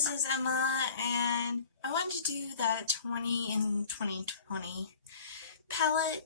this is Emma, and I wanted to do that 20 in 2020 palette.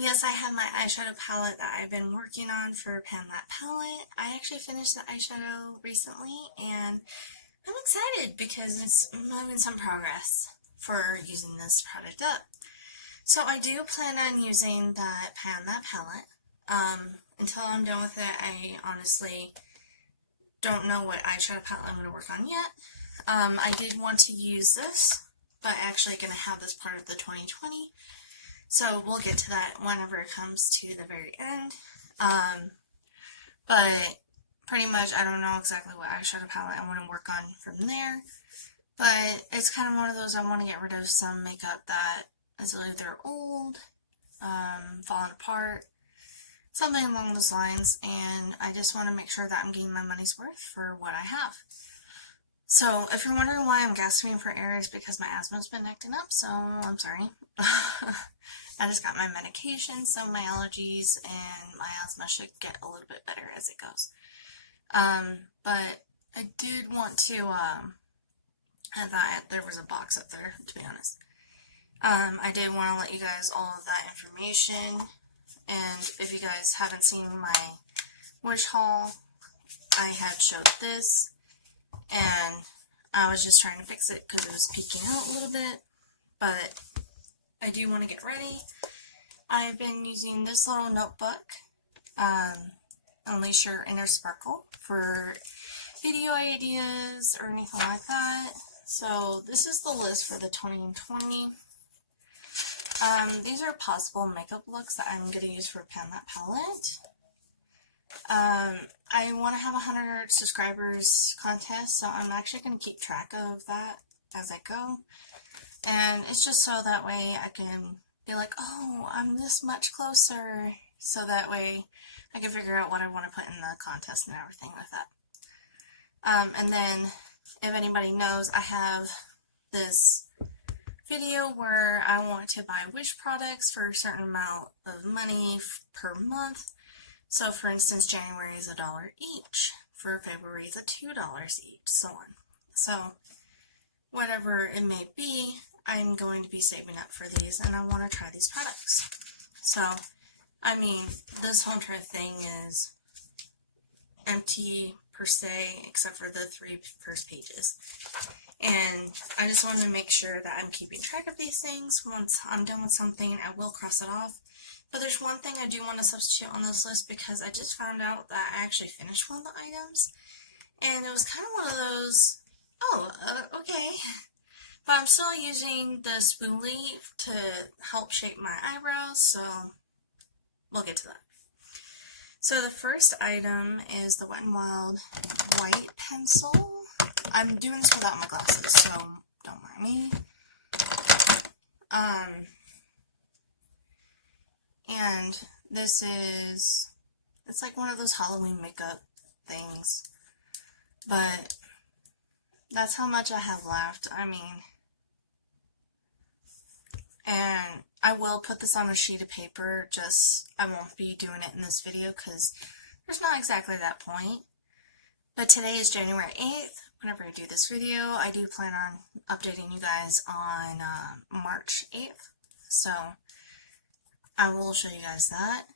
Yes, I have my eyeshadow palette that I've been working on for Pan That Palette. I actually finished the eyeshadow recently, and I'm excited because it's moving some progress for using this product up. So I do plan on using that Pan That Palette. Until I'm done with it, I honestly don't know what eyeshadow palette I'm going to work on yet. I did want to use this, but actually going to have this part of the 2020. So we'll get to that whenever it comes to the very end. But pretty much I don't know exactly what eyeshadow palette I want to work on from there. But it's kind of one of those I want to get rid of some makeup that is either old, falling apart, something along those lines, and I just want to make sure that I'm getting my money's worth for what I have. So if you're wondering why I'm gasping for air, it's because my asthma's been acting up, so I'm sorry. I just got my medication, so my allergies and my asthma should get a little bit better as it goes. But I did want to, I thought there was a box up there, to be honest. I did want to let you guys all of that information, and if you guys haven't seen my Wish haul, I had showed this, and I was just trying to fix it because it was peeking out a little bit, but I do want to get ready. I've been using this little notebook, Unleash Your Inner Sparkle, for video ideas or anything like that. So this is the list for the 2020. These are possible makeup looks that I'm going to use for Pan That Palette. I want to have a 100 subscribers contest, so I'm actually going to keep track of that as I go. And it's just so that way I can be like, oh, I'm this much closer. So that way I can figure out what I want to put in the contest and everything like that. And then, if anybody knows, I have this video where I want to buy Wish products for a certain amount of money per month. So for instance, January is $1 each, for February is $2 each, so on. So whatever it may be, I'm going to be saving up for these, and I want to try these products. So, I mean, this whole entire thing is empty per se, except for the 3 first pages. And I just want to make sure that I'm keeping track of these things. Once I'm done with something, I will cross it off. But there's one thing I do want to substitute on this list, because I just found out that I actually finished one of the items. And it was kind of one of those, okay. But I'm still using the spoolie to help shape my eyebrows, so we'll get to that. So the first item is the Wet n Wild white pencil. I'm doing this without my glasses, so don't mind me. And this is, it's like one of those Halloween makeup things, but that's how much I have left. I mean, and I will put this on a sheet of paper, just I won't be doing it in this video because there's not exactly that point. But today is January 8th. Whenever I do this video, I do plan on updating you guys on March 8th. So I will show you guys that.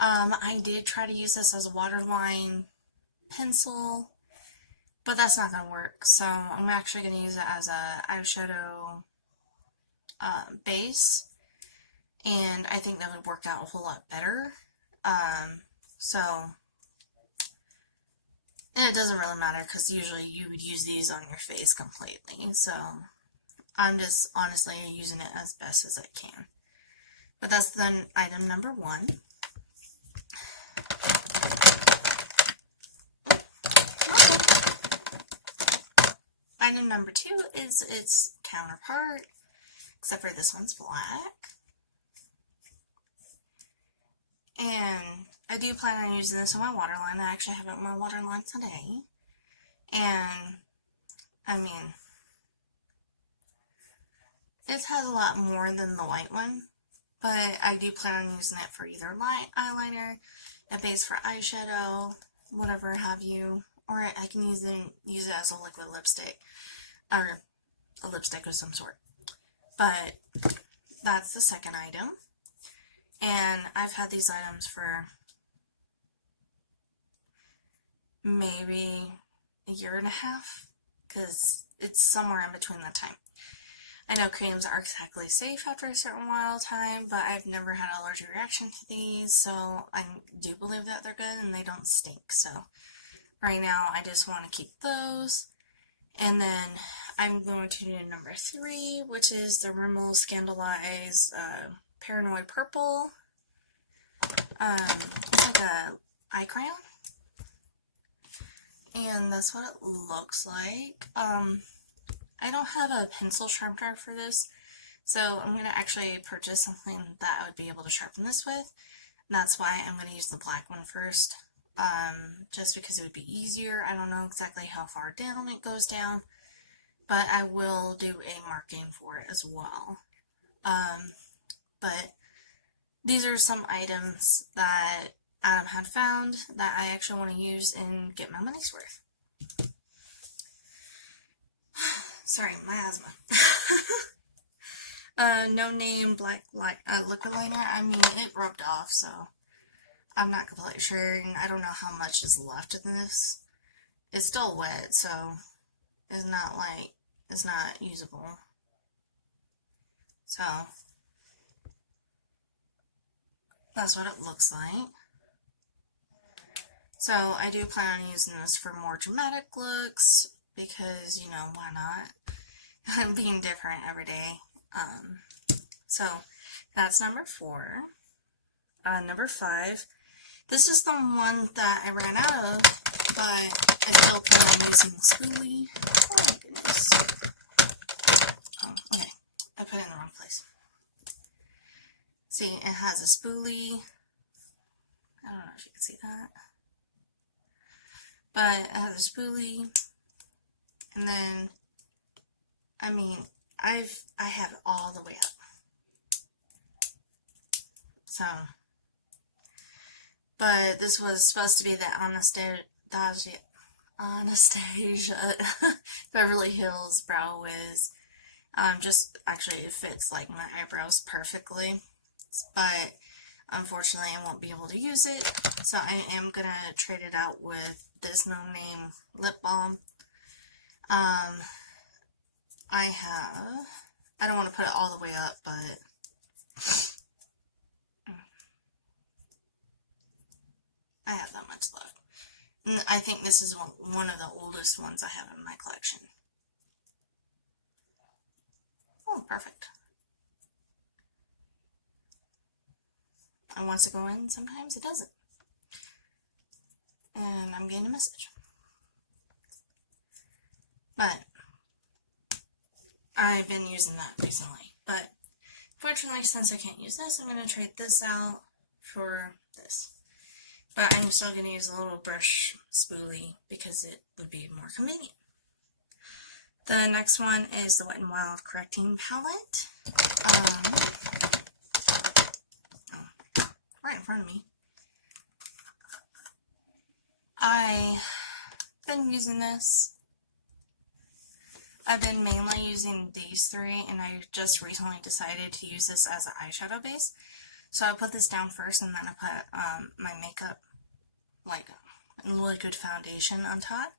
I did try to use this as a waterline pencil, but that's not going to work. So I'm actually going to use it as a eyeshadow base, and I think that would work out a whole lot better. And it doesn't really matter because usually you would use these on your face completely. So I'm just honestly using it as best as I can. But that's then item number 1. Item number 2 is its counterpart, except for this one's black. And I do plan on using this on my waterline. I actually have it on my waterline today. And, I mean, it has a lot more than the white one. But I do plan on using it for either light eyeliner, a base for eyeshadow, whatever have you, or I can use it as a liquid lipstick, or a lipstick of some sort. But that's the second item, and I've had these items for maybe a year and a half, because it's somewhere in between that time. I know creams are exactly safe after a certain while of time, but I've never had an allergic reaction to these, so I do believe that they're good and they don't stink. So right now I just want to keep those. And then I'm going to do number 3, which is the Rimmel Scandaleyes Paranoid Purple. It's like a eye crayon. And that's what it looks like. I don't have a pencil sharpener for this, so I'm going to actually purchase something that I would be able to sharpen this with. And that's why I'm going to use the black one first, just because it would be easier. I don't know exactly how far down it goes down, but I will do a marking for it as well. But these are some items that Adam had found that I actually want to use and get my money's worth. Sorry, my asthma. No name black liquid liner. I mean, it rubbed off, so I'm not completely sure, and I don't know how much is left of this. It's still wet, so it's not usable. So that's what it looks like. So I do plan on using this for more dramatic looks, because, you know, why not? I'm being different every day. So that's number 4. Number 5. This is the one that I ran out of, but I still plan on using the spoolie. Oh my goodness. Oh, okay. I put it in the wrong place. See, it has a spoolie. I don't know if you can see that. But it has a spoolie. And then, I mean, I have it all the way up. So, but this was supposed to be the Anastasia Beverly Hills Brow Wiz. Just actually it fits like my eyebrows perfectly, but unfortunately I won't be able to use it, so I am gonna trade it out with this No Name lip balm. I don't want to put it all the way up, but I have that much left. And I think this is one of the oldest ones I have in my collection. Oh, perfect. And once it goes in, sometimes it doesn't. And I'm getting a message. But I've been using that recently. But fortunately, since I can't use this, I'm going to trade this out for this. But I'm still going to use a little brush spoolie because it would be more convenient. The next one is the Wet n Wild Correcting Palette. Right in front of me. I've been using this. I've been mainly using these 3, and I just recently decided to use this as an eyeshadow base. So I put this down first, and then I put my makeup, like liquid foundation on top.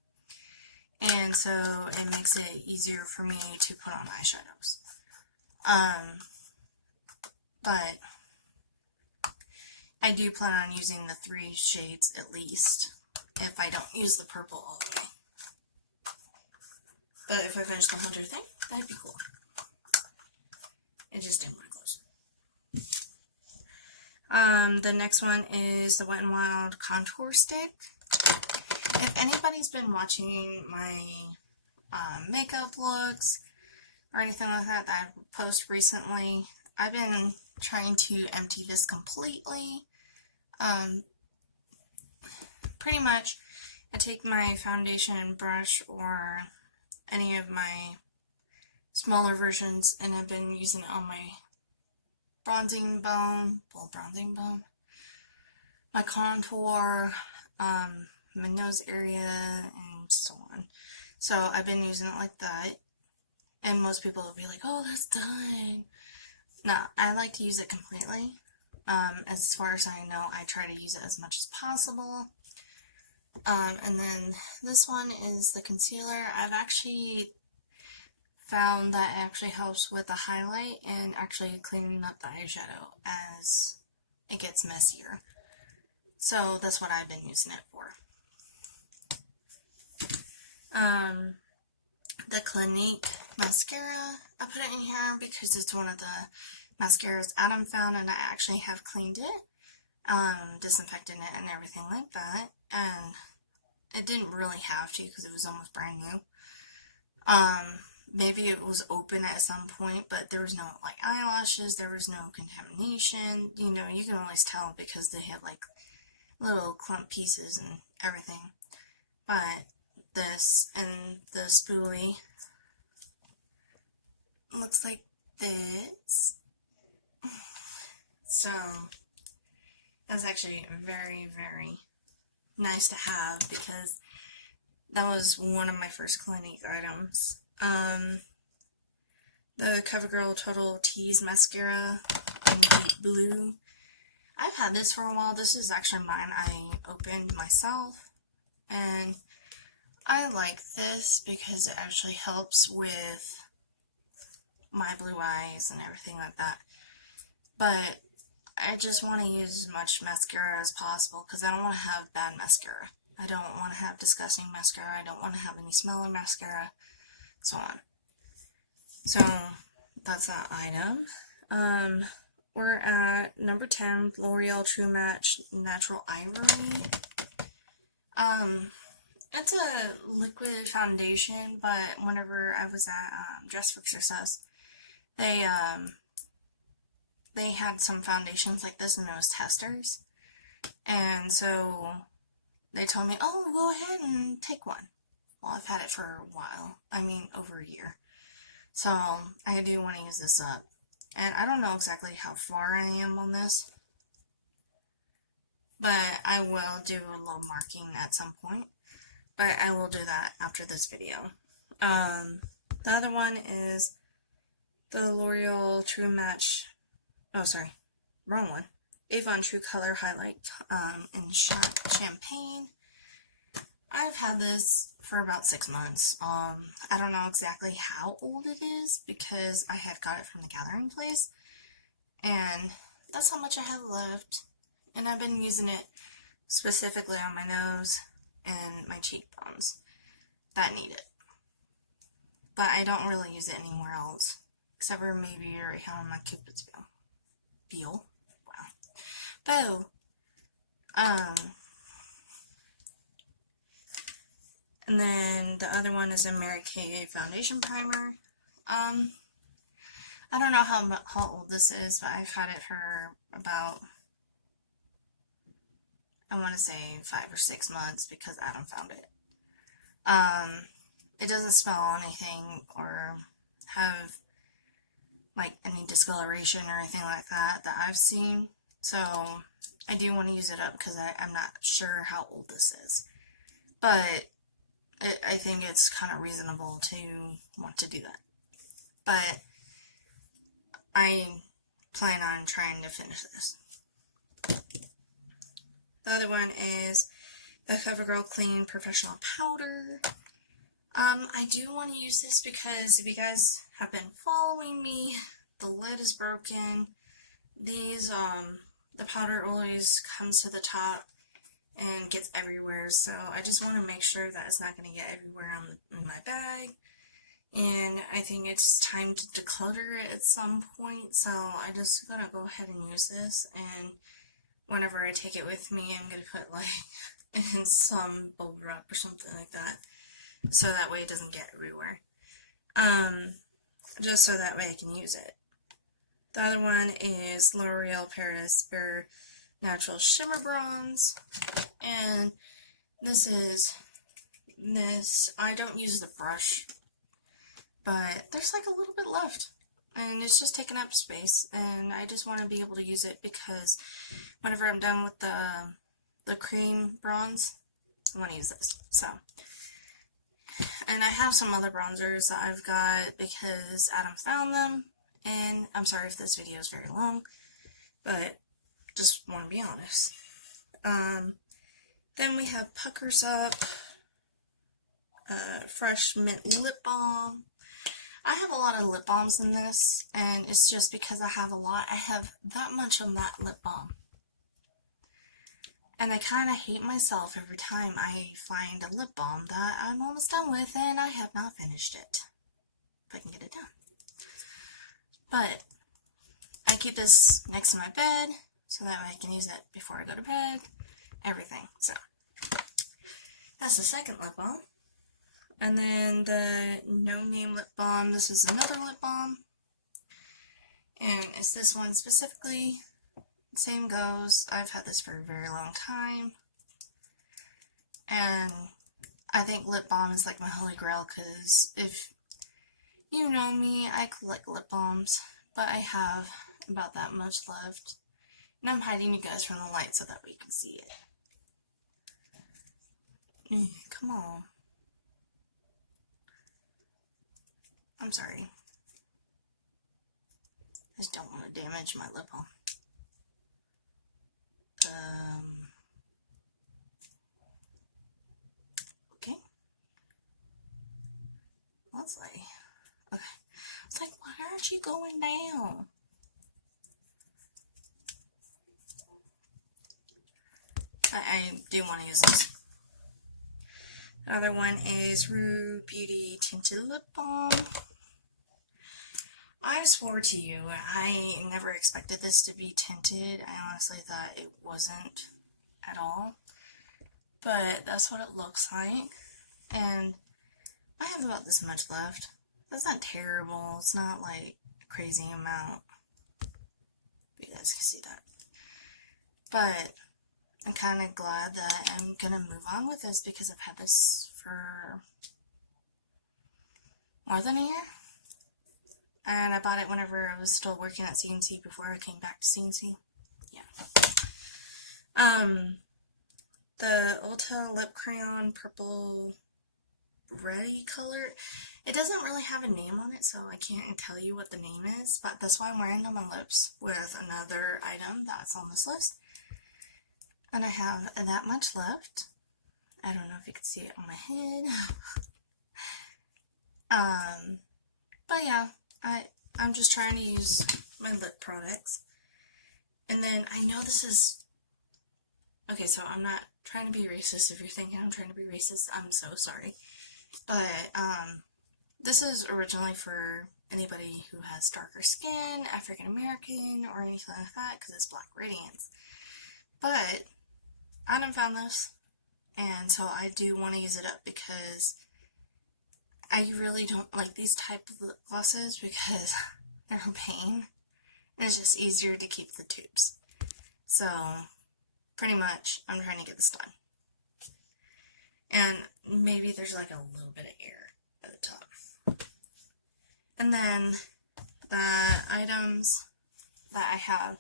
And so it makes it easier for me to put on eyeshadows. But I do plan on using the 3 shades at least, if I don't use the purple all the way. But if I finish the Hunter thing, that'd be cool. It just didn't want to close. The next one is the Wet n Wild Contour Stick. If anybody's been watching my makeup looks or anything like that I post recently, I've been trying to empty this completely. Pretty much, I take my foundation brush or any of my smaller versions, and I've been using it on my bronzing bone, my contour, my nose area, and so on. So I've been using it like that, and most people will be like, oh, that's done. No, I like to use it completely. As far as I know, I try to use it as much as possible. And then this one is the concealer. I've actually found that it actually helps with the highlight and actually cleaning up the eyeshadow as it gets messier. So that's what I've been using it for. The Clinique mascara, I put it in here because it's one of the mascaras Adam found, and I actually have cleaned it, disinfected it and everything like that, and it didn't really have to because it was almost brand new. Maybe it was open at some point, but there was no like eyelashes, there was no contamination. You know, you can always tell because they had like little clump pieces and everything. But this and the spoolie looks like this. So that's actually very, very nice to have because that was one of my first Clinique items. The CoverGirl Total Tease Mascara in deep blue. I've had this for a while. This is actually mine. I opened myself, and I like this because it actually helps with my blue eyes and everything like that. But I just want to use as much mascara as possible because I don't want to have bad mascara. I don't want to have disgusting mascara. I don't want to have any smelly mascara, so on. So that's that item. We're at number 10, L'Oreal True Match Natural Ivory. It's a liquid foundation, but whenever I was at Dress Fixer, they had some foundations like this, and it was testers, and so they told me, oh, go ahead and take one. Well, I've had it for a while. I mean, over a year. So I do want to use this up. And I don't know exactly how far I am on this, but I will do a little marking at some point. But I will do that after this video. The other one is the L'Oreal True Match, oh sorry, wrong one. Avon True Color Highlight in Champagne. I've had this for about 6 months. I don't know exactly how old it is because I had got it from the Gathering Place, and that's how much I have left. And I've been using it specifically on my nose and my cheekbones that need it. But I don't really use it anywhere else, except for maybe right here on my Cupid's bow. Wow. And then the other one is a Mary Kay foundation primer. I don't know how old this is, but I've had it for about, I want to say 5 or 6 months because Adam found it. It doesn't smell anything or have like any discoloration or anything like that I've seen. So I do want to use it up because I'm not sure how old this is. But I think it's kind of reasonable to want to do that. But I plan on trying to finish this. The other one is the CoverGirl Clean Professional Powder. I do want to use this because if you guys have been following me, the lid is broken. These, the powder always comes to the top and gets everywhere, so I just want to make sure that it's not going to get everywhere in my bag. And I think it's time to declutter it at some point, so I just gotta go ahead and use this, and whenever I take it with me, I'm gonna put like in some bubble wrap or something like that, so that way it doesn't get everywhere. Just so that way I can use it. The other one is L'Oreal Paris Bare Natural Shimmer Bronze, and this is this. I don't use the brush, but there's like a little bit left, and it's just taking up space, and I just want to be able to use it because whenever I'm done with the cream bronze, I want to use this. So, and I have some other bronzers that I've got because Adam found them, and I'm sorry if this video is very long, but just want to be honest. Then we have Puckers Up, Fresh Mint Lip Balm. I have a lot of lip balms in this, and it's just because I have a lot. I have that much of that lip balm. And I kind of hate myself every time I find a lip balm that I'm almost done with and I have not finished it. If I can get it done. But I keep this next to my bed so that way I can use it before I go to bed. Everything. So that's the second lip balm. And then the No Name lip balm. This is another lip balm. And it's this one specifically. Same goes. I've had this for a very long time. And I think lip balm is like my holy grail because if you know me, I collect lip balms. But I have about that much left. And I'm hiding you guys from the light so that way you can see it. Come on. I'm sorry. I just don't want to damage my lip balm. Okay. Lovely. Okay. It's like, why aren't you going down? I do want to use this. The other one is Rue Beauty Tinted Lip Balm. I swore to you, I never expected this to be tinted. I honestly thought it wasn't at all. But that's what it looks like. And I have about this much left. That's not terrible. It's not like a crazy amount. You guys can see that. But I'm kind of glad that I'm going to move on with this because I've had this for more than a year. And I bought it whenever I was still working at CNC before I came back to CNC. Yeah. The Ulta Lip Crayon Purple Ready color. It doesn't really have a name on it, so I can't tell you what the name is, but that's why I'm wearing it on my lips with another item that's on this list. And I have that much left. I don't know if you can see it on my head. But yeah, I'm just trying to use my lip products. And then I know this is... Okay, so I'm not trying to be racist. If you're thinking I'm trying to be racist, I'm so sorry. But, this is originally for anybody who has darker skin, African American, or anything like that, because it's Black Radiance. But Adam found this, and so I do want to use it up because I really don't like these type of lip glosses because they're a pain. It's just easier to keep the tubes. So, pretty much, I'm trying to get this done. And maybe there's like a little bit of air at the top. And then the items that I have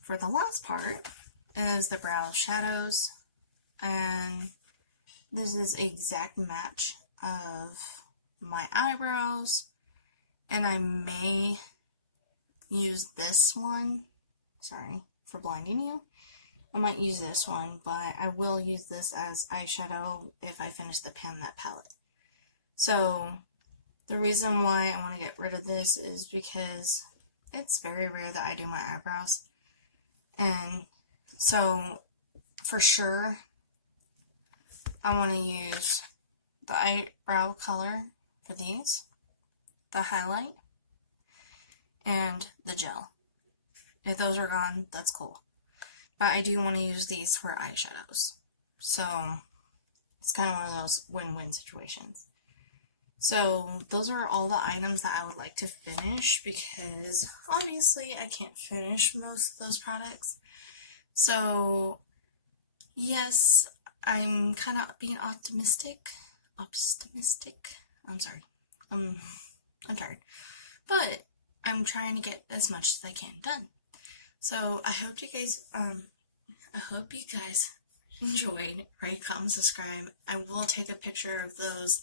for the last part is the brow shadows. And this is an exact match of my eyebrows. And I may use this one. Sorry for blinding you. I might use this one, but I will use this as eyeshadow if I finish the Pan That palette. So, the reason why I want to get rid of this is because it's very rare that I do my eyebrows. And so, for sure, I want to use the eyebrow color for these, the highlight, and the gel. If those are gone, that's cool. But I do want to use these for eyeshadows. So, it's kind of one of those win-win situations. So, those are all the items that I would like to finish because, obviously, I can't finish most of those products. So, yes, I'm kind of being optimistic. I'm sorry. I'm tired. But, I'm trying to get as much as I can done. So, I hope you guys enjoyed, rate, comment, subscribe. I will take a picture of those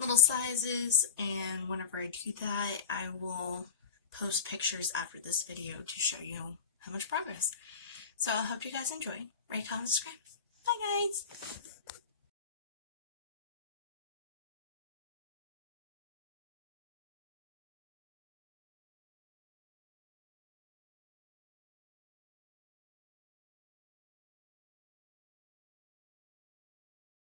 little sizes, and whenever I do that, I will post pictures after this video to show you how much progress. So I hope you guys enjoy. Rate, comment, subscribe. Bye guys!